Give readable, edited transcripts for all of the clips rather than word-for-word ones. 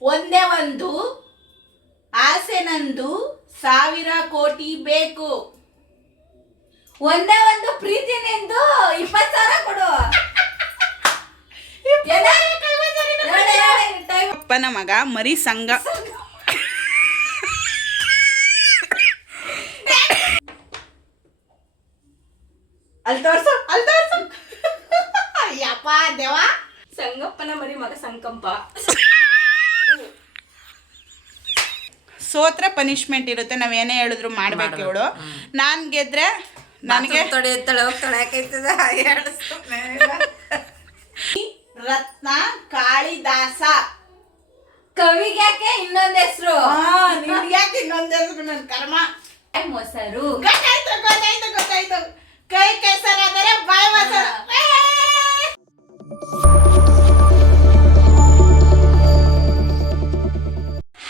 ಒಂದೇ ಒಂದು ಆಸೆ ನಂದು 1000 ಕೋಟಿ ಬೇಕು. ಒಂದೇ ಒಂದು ಪ್ರೀತಿ ನಿಂದು 20,000 ಕೊಡು. ಅಪ್ಪನ ಮಗ ಮರಿ ಸಂಘ. ಅಲ್ಲಿ ತೋರ್ಸು ಯಪ್ಪ ದೇವ. ಸಂಗಪ್ಪನ ಮರಿ ಮಗ ಸಂಕಂಪ. ಸೋತ್ರ ಪನಿಷ್ಮೆಂಟ್ ಇರುತ್ತೆ, ನಾವೇನೇ ಹೇಳಿದ್ರು ಮಾಡ್ಬೇಕು. ಇವಳು ನಾನು ಗೆದ್ರೆ ನನಗೆ ರತ್ನ ಕಾಳಿದಾಸ. ಕವಿಗೆ ಯಾಕೆ ಇನ್ನೊಂದ್ ಹೆಸರು? ಯಾಕೆ ಇನ್ನೊಂದ್ ಹೆಸರು? ನನ್ನ ಕರ್ಮ. ಮೊಸರು. ಗೊತ್ತಾಯ್ತು. ಕೈ ಕೆಸರಾದರೆ ಬಾಯಿ ಮೊಸರು.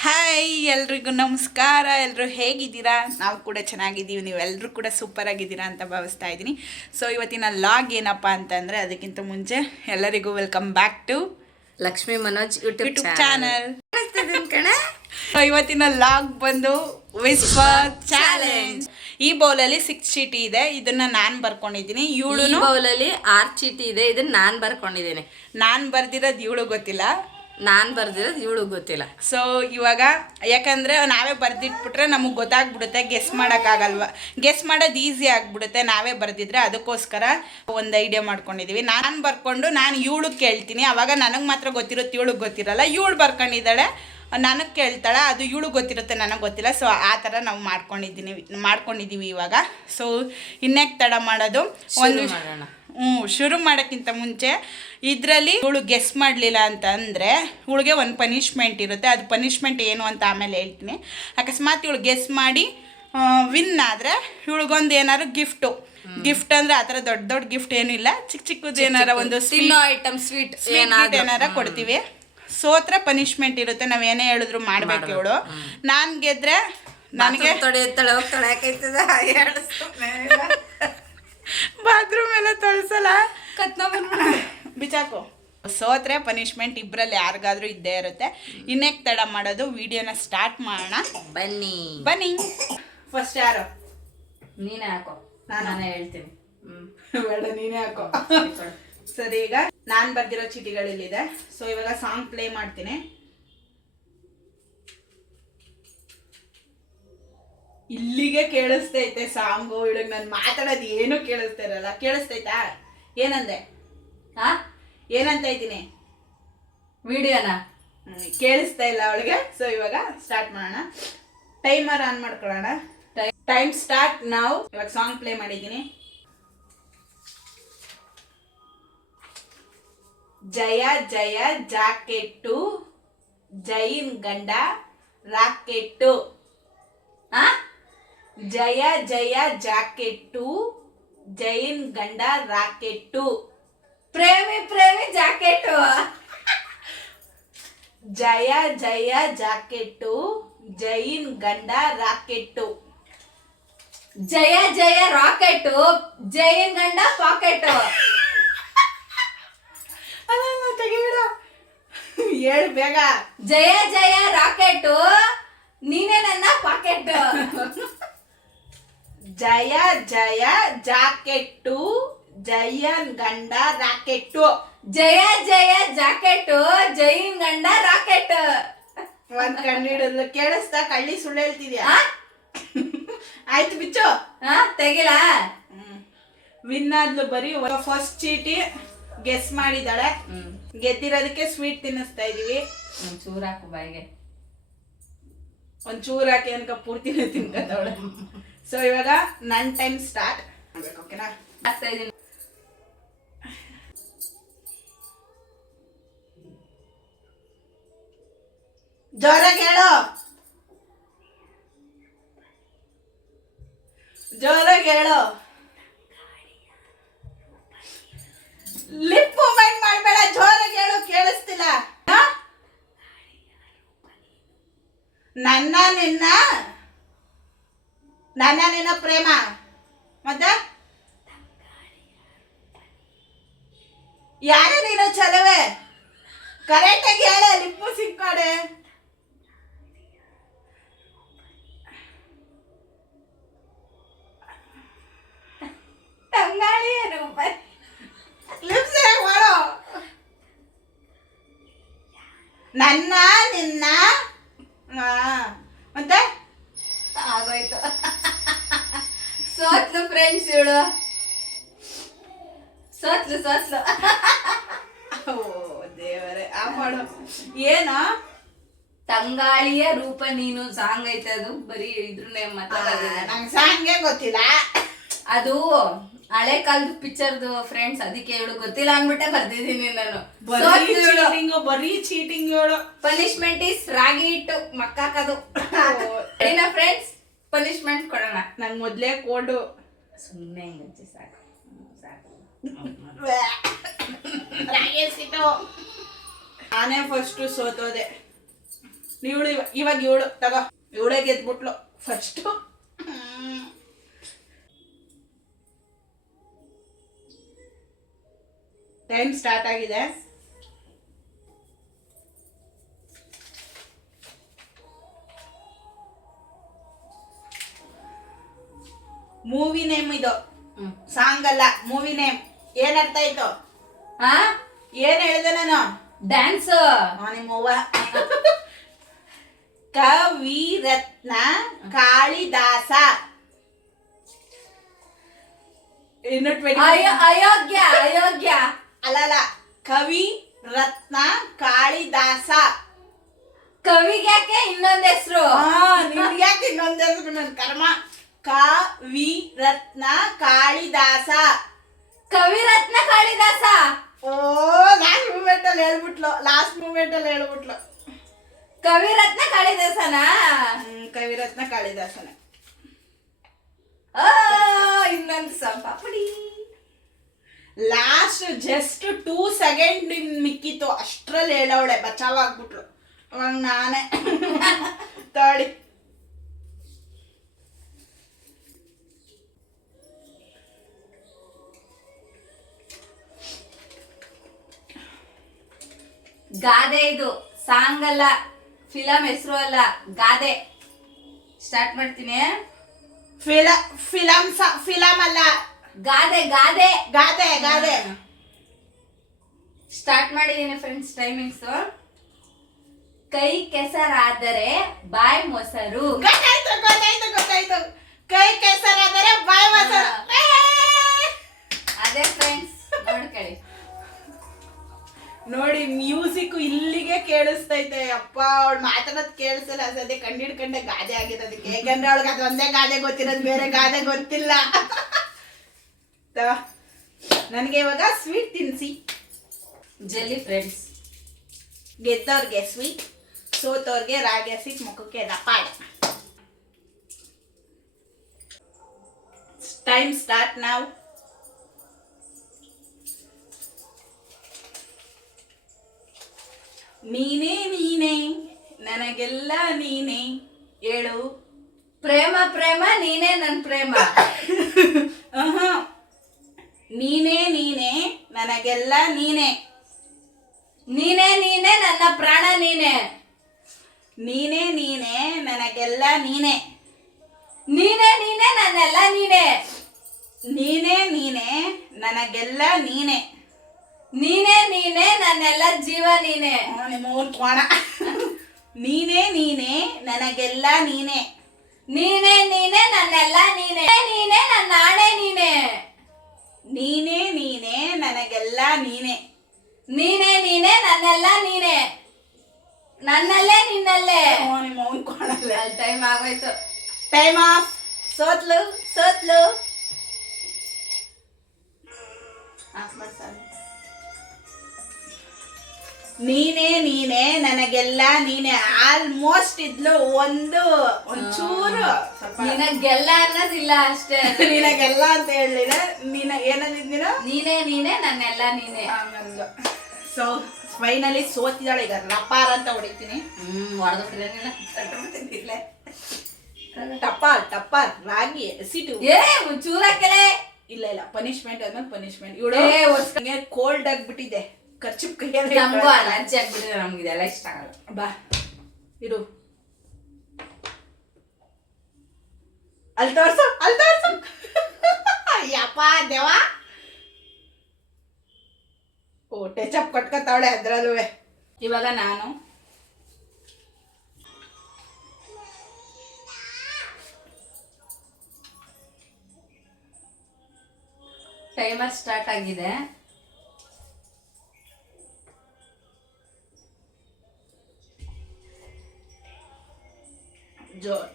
ಹಾಯ್, ಎಲ್ರಿಗೂ ನಮಸ್ಕಾರ. ಎಲ್ಲರೂ ಹೇಗಿದ್ದೀರಾ? ನಾವು ಕೂಡ ಚೆನ್ನಾಗಿದ್ದೀವಿ, ನೀವೆಲ್ಲರೂ ಕೂಡ ಸೂಪರ್ ಆಗಿದ್ದೀರಾ ಅಂತ ಭಾವಿಸ್ತಾ ಇದ್ದೀನಿ. ಸೊ ಇವತ್ತಿನ ಲಾಗ್ ಏನಪ್ಪ ಅಂತಂದರೆ, ಅದಕ್ಕಿಂತ ಮುಂಚೆ ಎಲ್ಲರಿಗೂ welcome back to Lakshmi Manoj YouTube channel. ಇವತ್ತಿನ ಲಾಗ್ ಬಂದು ವಿಸ್ಪರ್ ಚಾಲೆಂಜ್. ಈ ಬೌಲಲ್ಲಿ 6 ಚೀಟಿ ಇದೆ, ಇದನ್ನ ನಾನು ಬರ್ಕೊಂಡಿದ್ದೀನಿ. ಇವಳು ಬೌಲಲ್ಲಿ 6 ಚೀಟಿ ಇದೆ, ಇದನ್ನ ನಾನು ಬರ್ಕೊಂಡಿದ್ದೀನಿ. ನಾನು ಬರ್ದಿರೋದು ಇವಳು ಗೊತ್ತಿಲ್ಲ, ನಾನು ಬರ್ದಿರೋದು ಇವಳು ಗೊತ್ತಿಲ್ಲ. ಸೊ ಇವಾಗ ಯಾಕಂದರೆ ನಾವೇ ಬರೆದಿಟ್ಬಿಟ್ರೆ ನಮಗೆ ಗೊತ್ತಾಗ್ಬಿಡುತ್ತೆ, ಗೆಸ್ ಮಾಡೋಕ್ಕಾಗಲ್ವ. ಗೆಸ್ ಮಾಡೋದು ಈಸಿ ಆಗಿಬಿಡುತ್ತೆ ನಾವೇ ಬರೆದಿದ್ರೆ. ಅದಕ್ಕೋಸ್ಕರ ಒಂದು ಐಡಿಯಾ ಮಾಡ್ಕೊಂಡಿದ್ದೀವಿ. ನಾನು ಬರ್ಕೊಂಡು ನಾನು ಇವಳು ಕೇಳ್ತೀನಿ, ಅವಾಗ ನನಗೆ ಮಾತ್ರ ಗೊತ್ತಿರುತ್ತೆ, ಇವಳಿಗೆ ಗೊತ್ತಿರಲ್ಲ. ಇವಳು ಬರ್ಕೊಂಡಿದ್ದಾಳೆ, ನನಗೆ ಕೇಳ್ತಾಳೆ, ಅದು ಇವಳು ಗೊತ್ತಿರುತ್ತೆ, ನನಗೆ ಗೊತ್ತಿಲ್ಲ. ಸೊ ಆ ಥರ ನಾವು ಮಾಡ್ಕೊಂಡಿದ್ದೀವಿ ಇವಾಗ. ಸೊ ಇನ್ನೇಕೆ ತಡ ಮಾಡೋದು, ಒಂದು ಶುರು ಮಾಡೋಕ್ಕಿಂತ ಮುಂಚೆ ಇದರಲ್ಲಿ ಇವಳು ಗೆಸ್ ಮಾಡಲಿಲ್ಲ ಅಂತ ಅಂದರೆ ಇವಳಿಗೆ ಒಂದು ಪನಿಷ್ಮೆಂಟ್ ಇರುತ್ತೆ. ಅದು ಪನಿಷ್ಮೆಂಟ್ ಏನು ಅಂತ ಆಮೇಲೆ ಹೇಳ್ತೀನಿ. ಅಕಸ್ಮಾತ್ ಇವಳು ಗೆಸ್ ಮಾಡಿ ವಿನ್ ಆದರೆ ಇವಳಿಗೊಂದು ಏನಾದ್ರು ಗಿಫ್ಟ್ ಅಂದರೆ ಆ ಥರ ದೊಡ್ಡ ಗಿಫ್ಟ್ ಏನಿಲ್ಲ, ಚಿಕ್ಕದು ಏನಾರ ಒಂದು ಸ್ವೀಟ್ ಏನಾರ ಕೊಡ್ತೀವಿ. ಸೋತ್ರ ಪನಿಷ್ಮೆಂಟ್ ಇರುತ್ತೆ, ನಾವೇನೇ ಹೇಳಿದ್ರು ಮಾಡ್ಬೇಕು. ಇವಳು ನಾನು ಗೆದ್ರೆ ನನಗೆ ಬಾತ್ರೂಮ್ ಎಲ್ಲ ತೊಳ್ಸಲ್ಲ, ಬಿಚಾಕು. ಸೋತ್ರೆ ಪನಿಷ್ಮೆಂಟ್ ಇಬ್ಬರಲ್ಲಿ ಯಾರಿಗಾದ್ರೂ ಇದ್ದೇ ಇರುತ್ತೆ. ಇನ್ನೇಕೆ ತಡ ಮಾಡೋದು, ವಿಡಿಯೋನ ಸ್ಟಾರ್ಟ್ ಮಾಡೋಣ. ಬನ್ನಿ. ಫಸ್ಟ್ ಯಾರು? ನೀನೇ ಹಾಕೋ, ನಾನೇ ಹೇಳ್ತೀನಿ. ಬೇಡ, ನೀನೇ ಹಾಕೋ. ಸರಿ, ಈಗ ನಾನು ಬರ್ದಿರೋ ಚೀಟಿಗಳಿಲ್ಲಿದೆ. ಸೊ ಇವಾಗ ಸಾಂಗ್ ಪ್ಲೇ ಮಾಡ್ತೀನಿ. ಇಲ್ಲಿಗೆ ಕೇಳಿಸ್ತೈತೆ ಸಾಂಗು. ಇವಳಿಗೆ ನಾನು ಮಾತಾಡೋದು ಏನು ಕೇಳಿಸ್ತಾ ಇರಲ್ಲ. ಕೇಳಿಸ್ತೈತಾ? ಏನಂದೆ? ಏನಂತ ಇದ್ದೀನಿ? ವಿಡಿಯೋನ ಕೇಳಿಸ್ತಾ ಇಲ್ಲ ಅವಳಿಗೆ. ಸೊ ಇವಾಗ ಸ್ಟಾರ್ಟ್ ಮಾಡೋಣ. ಟೈಮರ್ ಆನ್ ಮಾಡ್ಕೊಳ್ಳೋಣ. ಟೈಮ್ ಸ್ಟಾರ್ಟ್ ನಾವು. ಇವಾಗ ಸಾಂಗ್ ಪ್ಲೇ ಮಾಡಿದ್ದೀನಿ. ಜಯ ಜಯ ಜಾಕೆಟ್ಟು, ಜೈನ್ ಗಂಡ ರಾಕೆಟ್ಟು. ಜಯ ಜಯ ಜಾಕೆಟ್ಟು, ಜೈನ್ ಗಂಡ ರಾಕೆಟ್ಟು. ಪ್ರೇಮಿ ಜಾಕೆಟ್ಟು. ಜಯ ಜಯ ಜಾಕೆಟ್ಟು, ಜೈನ್ ಗಂಡ ರಾಕೆಟ್ಟು. ಜಯ ಜಯ ರಾಕೆಟ್ಟು, ಜೈನ್ ಗಂಡ ಪಾಕೆಟ್ಟು. ತೆಗಿಬಿಡ, ಹೇಳು ಬೇಗ. ಜಯ ಜಯ ರಾಕೆಟ್ಟು, ನೀನೇ ನನ್ನ ಪಾಕೆಟ್ಟು. ಜಯ ಜಯ ಜಾಕೆಟ್ಟು, ಜೈನ್ ಗಂಡ ರಾಕೆಟ್ಟು. ಜಯ ಜಯ ಜಾಕೆಟ್ಟು, ಜೈನ್ ಗಂಡ ರಾಕೆಟ್. ಒಂದ್ ಕಂಡಿಡಿದ್ಲು. ಕೇಳಿಸ್ತಾ? ಕಳ್ಳಿ ಸುಳ್ಳು ಹೇಳ್ತಿದ್ಯಾ? ಆಯ್ತು, ಬಿಚ್ಚು. ತೆಗಿಲ. ವಿನ್ ಆದ್ಲು. ಬರೀ ಫಸ್ಟ್ ಚೀಟಿ ಗೆಸ್ ಮಾಡಿದಾಳೆ. ಗೆದ್ದಿರೋದಕ್ಕೆ ಸ್ವೀಟ್ ತಿನ್ನಿಸ್ತಾ ಇದೀವಿ. ಒಂಚೂರು ಹಾಕು ಬಾಯಿಗೆ. ಒಂಚೂರು ಹಾಕಿ ಅನ್ಕ ಪೂರ್ತಿನೇ ತಿನ್ಕತ್ತವಳೆ. ಸೊ ಇವಾಗ ನನ್ನ ಟೈಮ್ ಸ್ಟಾರ್ಟ್ ಮಾಡ್ಬೇಕು. ಓಕೆನಾ? ಆಗ್ತಾ ಇದೀನಿ. ಜೋರಾಗಿ ಹೇಳು, ಜೋರಾಗಿ ಹೇಳು. ಲಿಪ್ ಮೂವ್ಮೆಂಟ್ ಮಾಡಬೇಡ, ಜೋರಾಗಿ ಹೇಳು, ಕೇಳಿಸ್ತಿಲ್ಲ. ನನ್ನ ನಿನ್ನ ಪ್ರೇಮ ಮತ್ತೆ ಯಾರು ನೀನು ಚಲುವೆ ಕರೆಕ್ಟಾಗಿ ಹೇಳ ಲಿಪ್ಪು ಸಿಕ್ಕಾಡೆ. ತಂಗಾಳಿಯ ರೂಪ ಲಿಪ್ಸ್ ಮಾಡೋ. ನನ್ನ ನಿನ್ನ ಮತ್ತೆ ಆಗೋಯ್ತು. ಸೋತ್ಲು ಫ್ರೆಂಡ್ಸ್ ಇವಳು, ಸೋತ್ಲು. ಓ ದೇವರೇ ಆ ಮಾಡು. ಏನು ತಂಗಾಳಿಯ ರೂಪ ನೀನು ಸಾಂಗ್ ಐತೆ, ಅದು ಬರೀ ಇದ್ರನ್ನೇ ನಂಗೆ ಸಾಂಗೇ ಗೊತ್ತಿಲ್ಲ. ಅದು ಹಳೆ ಕಾಲದ ಪಿಕ್ಚರ್ದು ಫ್ರೆಂಡ್ಸ್, ಅದಕ್ಕೆ ಇವಳು ಗೊತ್ತಿಲ್ಲ ಅನ್ಬಿಟ್ಟೆ ಬರ್ದಿದ್ದೀನಿ ನಾನು. ಬರೀ ಚೀಟಿಂಗ್ ಇವಳು. ಪನಿಷ್ಮೆಂಟ್ ಇಸ್ ರಾಗಿ ಇಟ್ಟು ಮಕ್ಕಾಕದು. ಫ್ರೆಂಡ್ಸ್ ಪನಿಷ್ಮೆಂಟ್ ಕೊಡೋಣ. ನಂಗೆ ಮೊದ್ಲೇ ಕೋಡು. ಸುಮ್ಮನೆ ಹಿಂಗಂಚೆ ಸಾಕು. ನಾನೇ ಫಸ್ಟ್ ಸೋತೋದೆ. ಇವಳು ಇವಾಗ ಇವಳು ತಗೋ, ಇವಳೇ ಗೆದ್ಬಿಟ್ಲು ಫಸ್ಟ್. ಟೈಮ್ ಸ್ಟಾರ್ಟ್ ಆಗಿದೆ. ಮೂವಿ ನೇಮ್ ಇದು, ಸಾಂಗ್ ಅಲ್ಲ, ಮೂವಿ ನೇಮ್. ಏನ್ ಅರ್ಥ ಆಯ್ತು? ಏನ್ ಹೇಳಿದೆ ನಾನು? ಡ್ಯಾನ್ಸ್. ನಿಮ್ಮವ್ವ. ಕವಿರತ್ನ ಕಾಳಿದಾಸ. ಇನ್ನು ಅಯೋಗ್ಯ ಅಲ್ಲಲ್ಲ, ಕವಿ ರತ್ನ ಕಾಳಿದಾಸ. ಕವಿಗೆ ಯಾಕೆ ಇನ್ನೊಂದ್ ಹೆಸರು? ನಿಮ್ಗೆ ಯಾಕೆ ಇನ್ನೊಂದ್ ಹೆಸರು? ನನ್ ಕರ್ಮ. ಕವಿ ರತ್ನ ಕಾಳಿದಾಸ. ಕವಿರತ್ನ ಕಾಳಿದಾಸ. ಓ ಲಾಸ್ಟ್ ಮೂಮೆಂಟ್ ಅಲ್ಲಿ ಹೇಳ್ಬಿಟ್ಲು. ಕವಿರತ್ನ ಕಾಳಿದಾಸನ. ಕವಿರತ್ನ ಕಾಳಿದಾಸನ. ಇನ್ನೊಂದು ಸಂಪಾಪುಡಿ. ಲಾಸ್ಟ್ ಜಸ್ಟ್ 2 ಸೆಕೆಂಡ್ ಮಿಕ್ಕಿತ್ತು, ಅಷ್ಟ್ರಲ್ಲಿ ಹೇಳವಳೆ, ಬಚಾವಾಗ್ಬಿಟ್ಲು. ಅವಾಗ ನಾನೇ ತಾಳಿ. ಗಾದೆ ಇದು, ಸಾಂಗ್ ಅಲ್ಲ, ಫಿಲಂ ಹೆಸರು ಅಲ್ಲ, ಗಾದೆ. ಸ್ಟಾರ್ಟ್ ಮಾಡ್ತೀನಿ. ಫಿಲಂ ಅಲ್ಲ, ಗಾದೆ. ಸ್ಟಾರ್ಟ್ ಮಾಡಿದೀನಿ ಫ್ರೆಂಡ್ಸ್. ಟೈಮಿಂಗ್ಸ್. ಕೈ ಕೆಸರಾದರೆ ಬಾಯಿ ಮೊಸರು. ಗೊತ್ತಾಯ್ತು. ಕೈ ಕೆಸರಾದರೆ ಬಾಯಿ ಮೊಸರು. ಅದೇ ಫ್ರೆಂಡ್ಸ್, ನೋಡ್ಕೊಳ್ಳಿ. ನೋಡಿ ಮ್ಯೂಸಿಕ್ ಇಲ್ಲಿಗೆ ಕೇಳಿಸ್ತೈತೆ. ಅಪ್ಪ ಅವಳು ಮಾತಾಡೋದು ಕೇಳಿಸಲ್ಲ. ಸದ್ಯ ಕಂಡಿಡ್ಕೊಂಡೆ ಗಾದೆ ಆಗಿದೆ ಅದಕ್ಕೆ. ಯಾಕಂದ್ರೆ ಅವಳಿಗೆ ಅದು ಒಂದೇ ಗಾದೆ ಗೊತ್ತಿರೋದು, ಬೇರೆ ಗಾದೆ ಗೊತ್ತಿಲ್ಲ. ನನಗೆ ಇವಾಗ ಸ್ವೀಟ್ ತಿನ್ಸಿ. ಜಲ್ಲಿ ಫ್ರೆಂಡ್ಸ್. ಗೆದ್ದವ್ರಿಗೆ ಸ್ವೀಟ್, ಸೋತವ್ರಿಗೆ ರಾಗಿ ಹಸಿ, ಮುಖಕ್ಕೆ ರಪಾಳ. ಟೈಮ್ ಸ್ಟಾರ್ಟ್ ನಾವು. ನೀನೇ ನನಗೆಲ್ಲ ನೀನೇ ಹೇಳು. ಪ್ರೇಮ ನೀನೇ ನನ್ ಪ್ರೇಮ. ನೀನೇ ನನಗೆಲ್ಲ ನೀನೇ. ನೀನೇ ನನ್ನ ಪ್ರಾಣ ನೀನೇ. ನೀನೇ ನನಗೆಲ್ಲ ನೀನೇ. ನೀನೇ ನನ್ನೆಲ್ಲ ನೀನೇ. ನೀನೇ ನನಗೆಲ್ಲ ನೀನೇ. ನೀನೇ ನನ್ನೆಲ್ಲ ಜೀವ ನೀನೇ. ನಿಮ್ಮ ಕೋಣ. ನೀನೇ ನನಗೆಲ್ಲ ನೀನೇ. ನೀನೇ ನನ್ನೆಲ್ಲ ನೀನೇ. ನೀನೇ ನನ್ನ ಆಣೆ ನೀನೇ. ನೀನೇ ನನಗೆಲ್ಲ ನೀನೇ. ನೀನೇ ನನ್ನೆಲ್ಲ ನೀನೇ. ನನ್ನಲ್ಲೇ ನಿನ್ನಲ್ಲೇ. ನಿಮ್ಮ ಕೋಣಲ್ಲ. ಟೈಮ್ ಆಗೋಯ್ತು. Time off. ಸೋತ್ಲು. ನೀನೇ ನನಗೆಲ್ಲ ನೀನೆ. ಆಲ್ಮೋಸ್ಟ್ ಇದ್ಲು ಒಂಚೂರು ಸ್ವಲ್ಪ. ನಿನಗೆಲ್ಲ ಅನ್ನೋದಿಲ್ಲ ಅಷ್ಟೇ. ನಿನಗೆಲ್ಲ ಅಂತ ಹೇಳಿದ. ಏನಂದಿದ್ದೀನ? ನೀನೇ ನನ್ನೆಲ್ಲ ನೀನೆ. ಸೊ ಫೈನಲಿ ಸೋತಿದ್ದಾಳೆ. ಈಗ ರಪಾರ್ ಅಂತ ಹೊಡಿತೀನಿ. ಹೊಡೆದಿಲ್ಲ. ಟಪಾರ್ ರಾಗಿ ಸಿಟು. ಚೂರಾಕೆಲೆ. ಇಲ್ಲ ಪನಿಷ್ಮೆಂಟ್ ಆದ್ಮೇಲೆ ಪನಿಷ್ಮೆಂಟ್. ಇವಳು ಕೋಲ್ಡ್ ಆಗ್ಬಿಟ್ಟಿದೆ. ಖರ್ಚು ಕೈಯಲ್ಲಿ ನಮಗೂ ಅಲರ್ಜಿ ಆಗ್ಬಿಟ್ಟಿದೆ, ನಮ್ಗೆ ಇದೆಲ್ಲ ಇಷ್ಟ ಆಗಲ್ಲ. ಬಾ ಇರು, ಅಲ್ಲಿ ತೋರ್ಸು ಯಪ್ಪ ದೇವಾ. ಓ ಟೆಚಪ್ ಕೊಟ್ಕೊತಾವಳೆ ಅದ್ರಲ್ಲೂ. ಇವಾಗ ನಾನು ಟೈಮರ್ ಸ್ಟಾರ್ಟ್ ಆಗಿದೆ. ಜೋರ್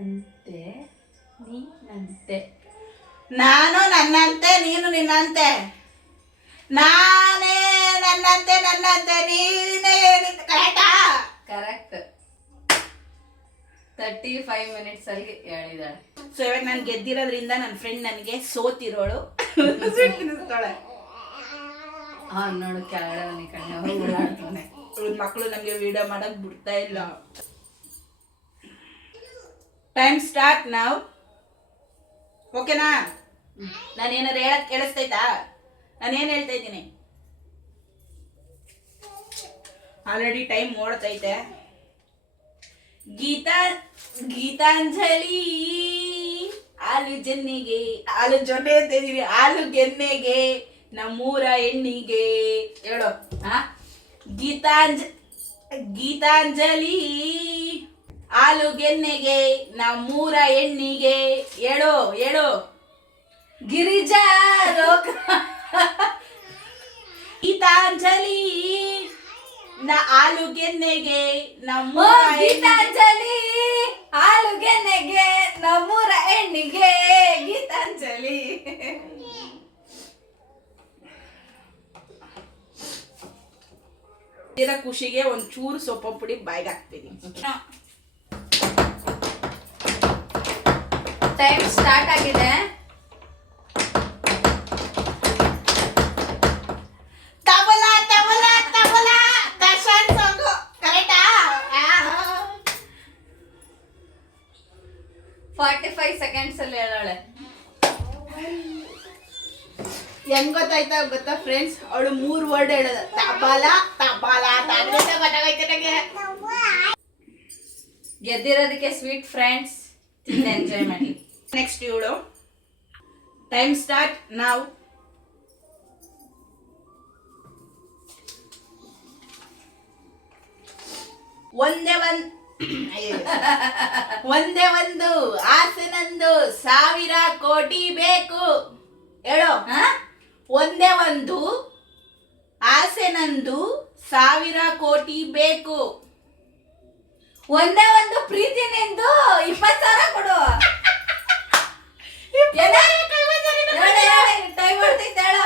ಅಂತೆ ನೀನಂತೆ, ನಾನು ನನ್ನಂತೆ ನೀನು ನಿನ್ನಂತೆ, ನಾನೇ ನನ್ನಂತೆ ನೀನೇ ಕರೆಕ್ಟಾ? ಕರೆಕ್ಟ್. 35 minutes ಅಲ್ಲಿ ಹೇಳಿದಾಳೆ. ಸೊ ಇವಾಗ ನಾನು ಗೆದ್ದಿರೋದ್ರಿಂದ ನನ್ನ ಫ್ರೆಂಡ್ ನನಗೆ ಸೋತಿರೋಳು ಸ್ವೀಟ್ ತಿನ್ನಿಸ್ತಾಳೆ. ನೋಡು ಕೆಳಗಡೆ ಮನೆ ಕಣ್ಣು ಓಡಾಡ್ತಾನೆ. ಮಕ್ಕಳು ನಮಗೆ ವಿಡಿಯೋ ಮಾಡಕ್ ಬಿಡ್ತಾ ಇಲ್ಲ. ಟೈಮ್ ಸ್ಟಾರ್ಟ್ ನಾವು. ಓಕೆನಾ? ನಾನು ಏನಾರು ಹೇಳಕ್ ಕೇಳಿಸ್ತೈತಾ? ನಾನು ಏನು ಹೇಳ್ತಾ ಇದ್ದೀನಿ? Already time ಓಡ್ತೈತೆ. ಗೀತಾಂಜಲಿ ಹಾಲು ಜೊನ್ನೆ ಅಂತ ಇದೀನಿ, ಹಾಲು ಗೆನ್ನೆಗೆ ನಮ್ಮೂರ ಹೆಣ್ಣಿಗೆ. ಹೇಳೋ. ಗೀತಾಂಜಲಿ ಹಾಲು ಗೆನ್ನೆಗೆ ನಮ್ಮೂರ ಹೆಣ್ಣಿಗೆ. ಹೇಳು. ಗಿರಿಜಾ ಗೀತಾಂಜಲಿ ಹಾಲು ಗೆನ್ನೆಗೆ ನಮ್ಮೂರ ಗೀತಾಂಜಲಿ ಹಾಲು ಗೆನ್ನೆಗೆ ನಮ್ಮೂರ ಹೆಣ್ಣಿಗೆ. ಗೀತಾಂಜಲಿ. ಖುಷಿಗೆ ಒಂಚೂರು ಸೊಪ್ಪ ಪುಡಿ ಬಾಯಿಗೆ ಹಾಕ್ತೀನಿ. ಟೈಮ್ ಸ್ಟಾರ್ಟ್ ಆಗಿದೆ. ದರ್ಶನ್ ಸಾಂಗು ಕರೆಕ್ಟಾ? 45 seconds ಅಲ್ಲಿ ಹೇಳೋಳೆ. ಹೆಂಗ್ ಗೊತ್ತಾ ಫ್ರೆಂಡ್ಸ್? ಅವಳು 3 ವರ್ಡ್ ಹೇಳೋದು. ತಬಲ ಗೊತ್ತಾಗೈತೆ ನನಗೆ. ಗೆದ್ದಿರೋದಕ್ಕೆ ಸ್ವೀಟ್ ಫ್ರೆಂಡ್ಸ್, ತಿಂದು ಎಂಜಾಯ್ ಮಾಡಿ. ನೆಕ್ಸ್ಟ್ ಇವಳು. ಟೈಮ್ ಸ್ಟಾರ್ಟ್ ನಾವು. ಒಂದೇ ಒಂದು ಆಸೆ ನಂದು 1000 ಕೋಟಿ ಬೇಕು. ಹೇಳೋ. ಒಂದೇ ಒಂದು ಆಸೆ ನಂದು 1000 ಕೋಟಿ ಬೇಕು. ಒಂದೇ ಒಂದು ಪ್ರೀತಿ ನಿಂದು 20,000 ಕೊಡು. ಟೈಮ್ ಮಾಡ್ತೈತೆ ಹೇಳ.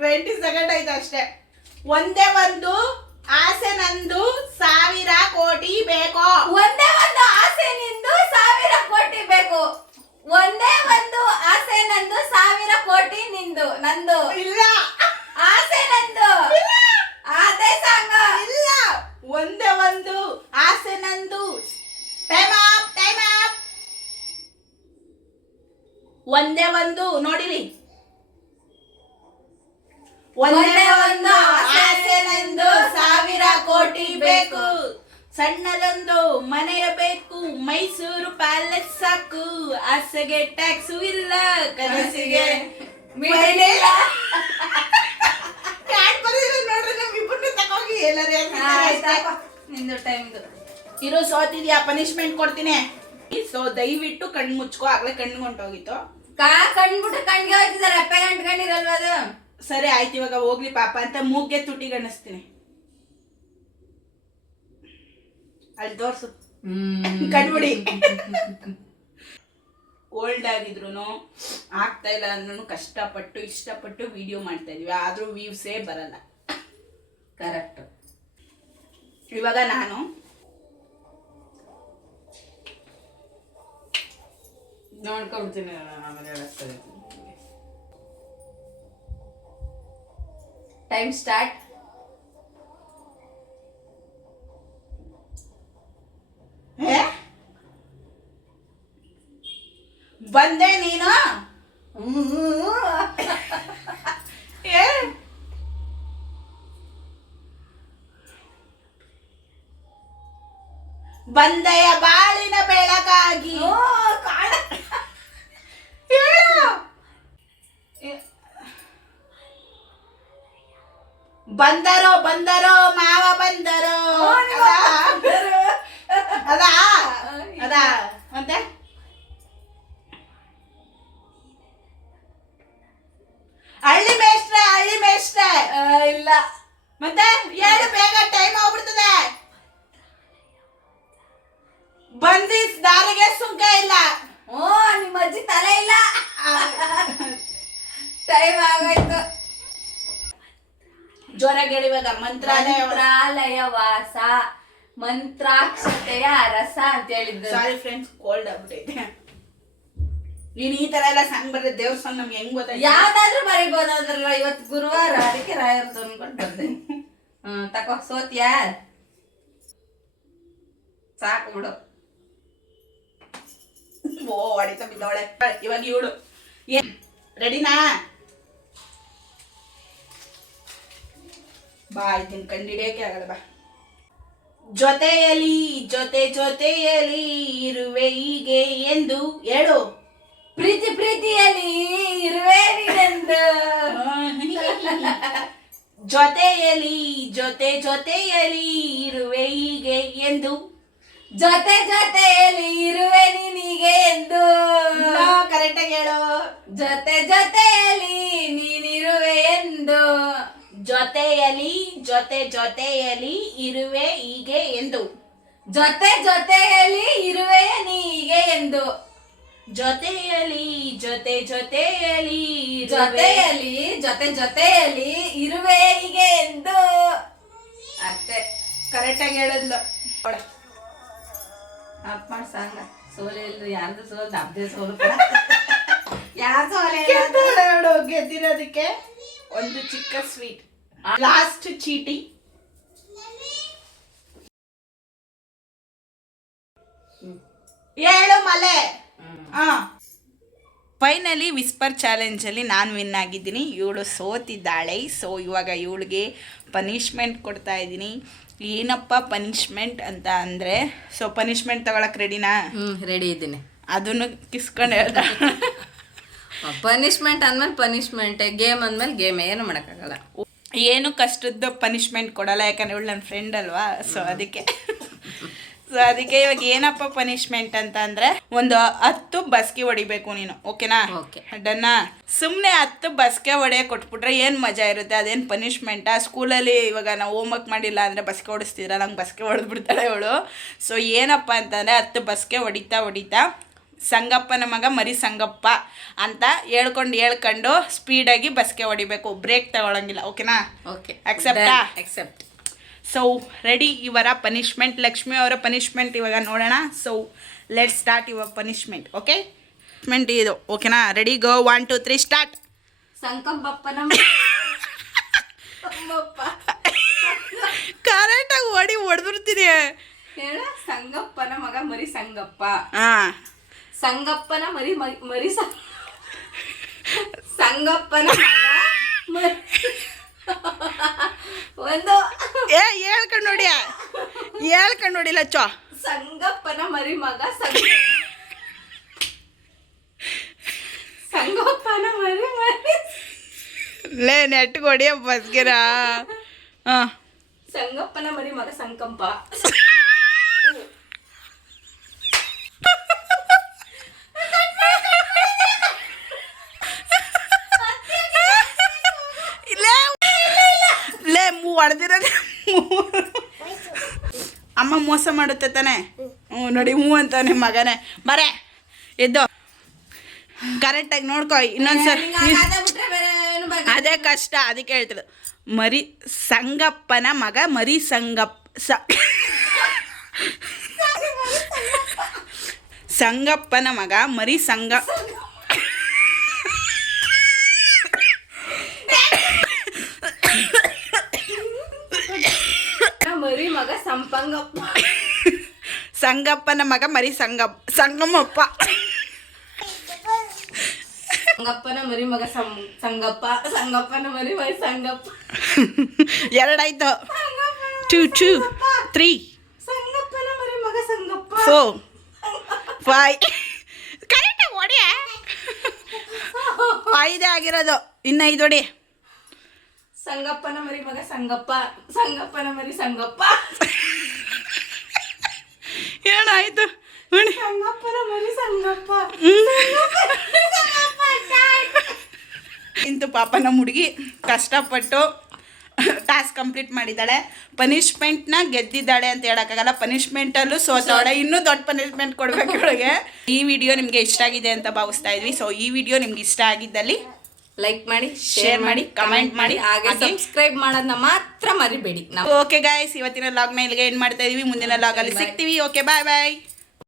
20 ಸೆಕೆಂಡ್ ಆಯ್ತು ಅಷ್ಟೇ. ಒಂದೇ ಒಂದು ಆಸೆ ನಂದು 1000 ಕೋಟಿ ಬೇಕು. ಒಂದೇ ಒಂದು ಆಸೆ ನಿಂದು 1000 ಕೋಟಿ ಬೇಕು. ಒಂದೇ ಒಂದು ಆಸೆ ನಂದು 1000 ಕೋಟಿ ನಿಂದು. ನಂದು ಇಲ್ಲ. ಆಸೆ ನಂದು ಅದೇ ಸಾಂಗ ಇಲ್ಲ. ಒಂದೇ ಒಂದು ಆಸೆ ನಂದು. Time up. ಒಂದೇ ಒಂದು ನೋಡಿರಿ. ಒಂದೇ ಒಂದು ಆಸೆ ನಂದು 1000 ಕೋಟಿ ಬೇಕು. ಸಣ್ಣದೊಂದು ಮನೆಯ ಬೇಕು, ಮೈಸೂರು ಪ್ಯಾಲೇಸ್ ಸಾಕು. ಆಸೆಗೆ ಟ್ಯಾಕ್ಸು ಇಲ್ಲ, ಕನಸಿಗೆ ಮಿಡಿಲಿಲ್ಲ. ನೋಡ್ರಿ ನಮ್ಮಿಬ್ಬರನ್ನು ತಗೋಗಿ ಎಲ್ಲರೂ ನಿಂದು ಟೈಮ್ ಇರೋ. ಸೋತಿದ್ಯಾ? ಪನಿಷ್ಮೆಂಟ್ ಕೊಡ್ತೀನಿ. ಸೊ ದಯವಿಟ್ಟು ಕಣ್ಣು ಮುಚ್ಕೋ. ಆಗ್ಲೇ ಕಣ್ಣು ಹೊಂಟೋಗಿತ್ತು. ಕಣ್ಬಿಟ್ಟು ಕಣ್ಗೆ ಹೋಗ್ತಿದ್ದಾರೆ. ಅಪ್ಪ ಗಂಟ್ಕೊಂಡಿರಲ್ವ ಅದು? ಸರಿ ಆಯ್ತು, ಇವಾಗ ಹೋಗ್ಲಿ ಪಾಪ ಅಂತ ಮೂಗ್ಗೆ ತುಟಿ ಗಣಿಸ್ತೀನಿ. ಅಲ್ಲಿ ತೋರ್ಸು ಕಣ್ಬಿಡಿ. ಕೋಲ್ಡ್ ಆಗಿದ್ರು ಆಗ್ತಾ ಇಲ್ಲ ಅಂದ್ರೂ ಕಷ್ಟಪಟ್ಟು ಇಷ್ಟಪಟ್ಟು ವಿಡಿಯೋ ಮಾಡ್ತಾ ಇದೀವಿ, ಆದ್ರೂ ವ್ಯೂಸೇ ಬರಲ್ಲ. ಕರೆಕ್ಟ್. ಇವಾಗ ನಾನು ನೋಡ್ಕೊಳ್ತೀನಿ. ಆಮೇಲೆ ಹೇಳ್ತದೆ. Time start. ಬಂದೆ ನೀನು. ಬಂದೆಯ ಬಾಳಿನ ಬೆಳಕಾಗಿ. ಓ, ಕಾಣ. ಹೇಳು. ಬಂದರೋ ಬಂದರೋ ಮಾವ ಬಂದರೋ. ಅದಾ ಅದಾ ಮತ್ತೆ ಹಳ್ಳಿ ಮೇಷ್ಟ್ರೆ ಇಲ್ಲ. ಮತ್ತೆ ಹೇಳು ಬೇಗ, ಟೈಮ್ ಆಗ್ಬಿಡ್ತದೆ. ಬಂದಿ ದಾರಿಗೆ ಸುಂಕ ಇಲ್ಲ. ಓ, ನಿಮ್ಮ ಅಜ್ಜಿ ತಲೆ ಇಲ್ಲ. ಟೈಮ್ ಆಗೋಯ್ತು. ಜೋರಾಗಿ ಹೇಳಿ ಇವಾಗ. ಮಂತ್ರಾಲಯ ವಾಸ ಮಂತ್ರಾಕ್ಷತೆಯ ರಸ ಅಂತ ಹೇಳಿದ್ದು. ಸಾರಿ ಫ್ರೆಂಡ್ಸ್, ಕೋಲ್ಡ್ ಆಗ್ಬಿಟ್ಟೈತೆ. ನೀನ್ ಈ ತರ ಎಲ್ಲ ಸಾಂಗ್ ಬರ್ರೆ ದೇವ್ರ ಸಾಂಗ್ ನಮ್ಗೆ ಹೆಂಗ್ ಗೊತ್ತಾಯ್ತು? ಯಾವ್ದಾದ್ರು ಬರೀಬೋದಾದ್ರಲ್ಲ, ಇವತ್ತು ಗುರುವಾರ, ಅದಕ್ಕೆ ರಾಯರ್ದು ಅನ್ಕೊಂಡು ಬಂದೆ. ತಕೋ, ಸೋತ್ಯಾ? ಸಾಕು ಬಿಡು. ಓ, ಹೊಡಿತ ಬಿದ್ದವಳೆ. ಇವಾಗ ಇವಳು ಏನ್ ರೆಡಿನಾ? ಬಾ, ಇದನ್ನ ಕಂಡಿಡಿಯಕ್ಕೆ ಆಗಲ್ಲ. ಬಾ. ಜೊತೆಯಲ್ಲಿ ಜೊತೆಯಲ್ಲಿ ಇರುವೆ ಹೀಗೆ ಎಂದು ಹೇಳು. ಪ್ರೀತಿಯಲ್ಲಿ ಇರುವೆ ನೀನೆಂದು. ಜೊತೆಯಲ್ಲಿ ಜೊತೆಯಲ್ಲಿ ಇರುವೆ ಹೀಗೆ ಎಂದು. ಜೊತೆಯಲ್ಲಿ ಇರುವೆ ನೀನಿಗೆ ಎಂದು. ಕರೆಕ್ಟಾಗಿ ಹೇಳು. ಜೊತೆಯಲ್ಲಿ ನೀನಿರುವೆ ಎಂದು. ಜೊತೆಯಲ್ಲಿ ಜೊತೆಯಲ್ಲಿ ಇರುವೆ ಹೀಗೆ ಎಂದು. ಜೊತೆಯಲ್ಲಿ ಇರುವೆ ನೀಗೆ ಎಂದು. ಜೊತೆಯಲ್ಲಿ ಜೊತೆಯಲ್ಲಿ ಜೊತೆಯಲ್ಲಿ ಇರುವೆ ಹೀಗೆ ಎಂದು. ಅಷ್ಟೇ. ಕರೆಕ್ಟಾಗಿ ಹೇಳದ್ಲು. ಅಪ್ಪ ಸಾಂಗ ಸೋಲೆ ಇಲ್ರಿ, ಯಾರ್ದು ಸೋಲ್ ನಮ್ದೇ ಸೋಲು. ಯಾರ ಸೋಲೆ ಹೇಳು. ಗೆದ್ದಿರೋದಕ್ಕೆ ಒಂದು ಚಿಕ್ಕ ಸ್ವೀಟ್. ಲಾಸ್ಟ್ ಚೀಟಿ. ಹೇಳು ಮಲೆ. ಫೈನಲಿ ವಿಸ್ಪರ್ ಚಾಲೆಂಜಲ್ಲಿ ನಾನು ವಿನ್ ಆಗಿದ್ದೀನಿ. ಇವಳು ಸೋತಿದ್ದಾಳೆ. ಸೊ ಇವಾಗ ಇವಳಿಗೆ ಪನಿಷ್ಮೆಂಟ್ ಕೊಡ್ತಾ ಇದ್ದೀನಿ. ಏನಪ್ಪ ಪನಿಷ್ಮೆಂಟ್ ಅಂತ ಅಂದರೆ, ಸೊ ಪನಿಷ್ಮೆಂಟ್ ತಗೊಳಕ್ಕೆ ರೆಡಿನಾ? ರೆಡಿ ಇದ್ದೀನಿ. ಅದನ್ನು ಕಿಸ್ಕೊಂಡು ಹೇಳ್ದ. ಪನಿಷ್ಮೆಂಟ್ ಅಂದ್ಮೇಲೆ ಪನಿಷ್ಮೆಂಟ್, ಗೇಮ್ ಅಂದ್ಮೇಲೆ ಗೇಮ್, ಏನು ಮಾಡೋಕ್ಕಾಗಲ್ಲ. ಏನು ಕಷ್ಟದ್ದು ಪನಿಷ್ಮೆಂಟ್ ಕೊಡಲ್ಲ, ಯಾಕಂದ್ರೆ ಇವಳು ನನ್ನ ಫ್ರೆಂಡ್ ಅಲ್ವಾ. ಸೊ ಅದಕ್ಕೆ ಇವಾಗ ಏನಪ್ಪ ಪನಿಷ್ಮೆಂಟ್ ಅಂತ ಅಂದರೆ, ಒಂದು 10 ಬಸ್ಗೆ ಹೊಡಿಬೇಕು ನೀನು. ಓಕೆನಾ? ಡನ್ನಾ? ಸುಮ್ಮನೆ 10 ಬಸ್ಗೆ ಹೊಡೆಯಕ್ಕೆ ಕೊಟ್ಬಿಟ್ರೆ ಏನು ಮಜಾ ಇರುತ್ತೆ? ಅದೇನು ಪನಿಷ್ಮೆಂಟಾ? ಸ್ಕೂಲಲ್ಲಿ ಇವಾಗ ನಾವು ಹೋಮ್ವರ್ಕ್ ಮಾಡಿಲ್ಲ ಅಂದರೆ ಬಸ್ಗೆ ಹೊಡಿಸ್ತಿದ್ರ, ನಂಗೆ ಬಸ್ಗೆ ಹೊಡೆದ್ಬಿಡ್ತಾಳೆ ಇವಳು. ಸೊ ಏನಪ್ಪ ಅಂತಂದರೆ 10 ಬಸ್ಗೆ ಹೊಡಿತಾ ಸಂಗಪ್ಪನ ಮಗ ಮರಿ ಸಂಗಪ್ಪ ಅಂತ ಹೇಳ್ಕೊಂಡು ಸ್ಪೀಡಾಗಿ ಬಸ್ಗೆ ಹೊಡಿಬೇಕು. ಬ್ರೇಕ್ ತಗೊಳಂಗಿಲ್ಲ. ಓಕೆನಾ? ಓಕೆ. ಅಕ್ಸೆಪ್ಟ್. ಸೊ ರೆಡಿ ಇವರ ಪನಿಷ್ಮೆಂಟ್. ಲಕ್ಷ್ಮಿ ಅವರ ಪನಿಷ್ಮೆಂಟ್ ಇವಾಗ ನೋಡೋಣ. So let start your punishment. Okay? Punishment ಇದು. ಓಕೆನಾ? ರೆಡಿ, ಗೋ. 1 2 3 ಸ್ಟಾರ್ಟ್. ಸಂಕಂಪಪ್ಪನ ಕರೆಕ್ಟಾಗಿ ಹೊಡೆದ್ಬಿಡ್ತೀನಿ. ಹೇಳ. ಸಂಗಪ್ಪನ ಮಗ ಮರಿ ಸಂಗಪ್ಪ. ಹಾಂ. ಸಂಗಪ್ಪನ ಮರಿ ಸಂಗಪ್ಪನ ಮಗ ಒಂದು ಹೇಳ್ಕೊಂಡು ನೋಡಿಲ್ಲ ಚೋ. ಸಂಗಪ್ಪನ ಮರಿ ಮಗ ಸಂಗಪ್ಪನ ಮರಿ ಲೇ ನೆಟ್ಗೆ ಹೊಡಿಯ ಬಸ್ಗೆರ. ಹಾಂ. ಸಂಗಪ್ಪನ ಮರಿ ಮಗ ಸಂಕಂಪ. ಹೊಡೆದಿರೋದು ಅಮ್ಮ ಮೋಸ ಮಾಡುತ್ತೆ ತಾನೆ. ನೋಡಿ ಹ್ಞೂ ಅಂತಾನೆ ಮಗನೇ. ಬರೇ ಎದ್ದು ಕರೆಕ್ಟಾಗಿ ನೋಡ್ಕೊ. ಇನ್ನೊಂದ್ಸರಿ ಅದೇ ಕಷ್ಟ, ಅದಕ್ಕೆ ಹೇಳ್ತಿರೋದು. ಮರಿ ಸಂಗಪ್ಪನ ಮಗ ಮರಿ ಸಂಗಪ್ಪನ ಮಗ ಮರಿ ಮರಿ ಮಗ ಸಂಪಂಗಪ್ಪ. ಸಂಗಪ್ಪನ ಮಗ ಮರಿ ಸಂಗಮಪ್ಪ. ಸಂಗಪ್ಪನ ಮರಿ ಮಗ ಸಂಗಪ್ಪ. ಸಂಗಪ್ಪನ ಮರಿ ಮಗ ಸಂಗಪ್ಪ. ಎರಡಾಯ್ತು. 2 2 3. ಸಂಗಪ್ಪನ ಮರಿ ಮಗ ಸಂಗಪ್ಪ. 5 ಕರೆಕ್ಟಾಗಿ ಹೊಡಿಯ 5 ಆಗಿರೋದು ಇನ್ನು 5 ಹೊಡಿ. ಸಂಗಪ್ಪನ ಮರಿ ಮಗ ಸಂಗಪ್ಪ, ಸಂಗಪ್ಪನ ಮರಿ ಸಂಗಪ್ಪ. ಏನಾಯ್ತು ನೋಡಿ, ಸಂಗಪ್ಪನ ಮರಿ ಸಂಗಪ್ಪ. ಇಂತು ಪಾಪ ನಮ್ಮ ಹುಡುಗಿ ಕಷ್ಟಪಟ್ಟು ಟಾಸ್ಕ್ ಕಂಪ್ಲೀಟ್ ಮಾಡಿದ್ದಾಳೆ. ಪನಿಷ್ಮೆಂಟ್ನ ಗೆದ್ದಿದ್ದಾಳೆ ಅಂತ ಹೇಳೋಕ್ಕಾಗಲ್ಲ, ಪನಿಷ್ಮೆಂಟಲ್ಲೂ ಸೋತವಳೆ. ಇನ್ನೂ ದೊಡ್ಡ ಪನಿಷ್ಮೆಂಟ್ ಕೊಡ್ಬೇಕು ಇವಳಿಗೆ. ಈ ವಿಡಿಯೋ ನಿಮಗೆ ಇಷ್ಟ ಆಗಿದೆ ಅಂತ ಭಾವಿಸ್ತಾ ಇದ್ವಿ. ಸೊ ಈ ವಿಡಿಯೋ ನಿಮ್ಗೆ ಇಷ್ಟ ಆಗಿದ್ದಲ್ಲಿ ಲೈಕ್ ಮಾಡಿ, ಶೇರ್ ಮಾಡಿ, ಕಮೆಂಟ್ ಮಾಡಿ, ಹಾಗೆ ಸಬ್ಸ್ಕ್ರೈಬ್ ಮಾಡೋದನ್ನ ಮಾತ್ರ ಮರಿಬೇಡಿ. ಓಕೆ ಗಾಯ್ಸ್, ಇವತ್ತಿನ ಲಾಗ್ನ ಇಲ್ಲಿಗೆ ಏನು ಮಾಡ್ತಾ ಇದೀವಿ. ಮುಂದಿನ ಲಾಗಲ್ಲಿ ಸಿಗ್ತೀವಿ. ಓಕೆ, ಬಾಯ್ ಬಾಯ್.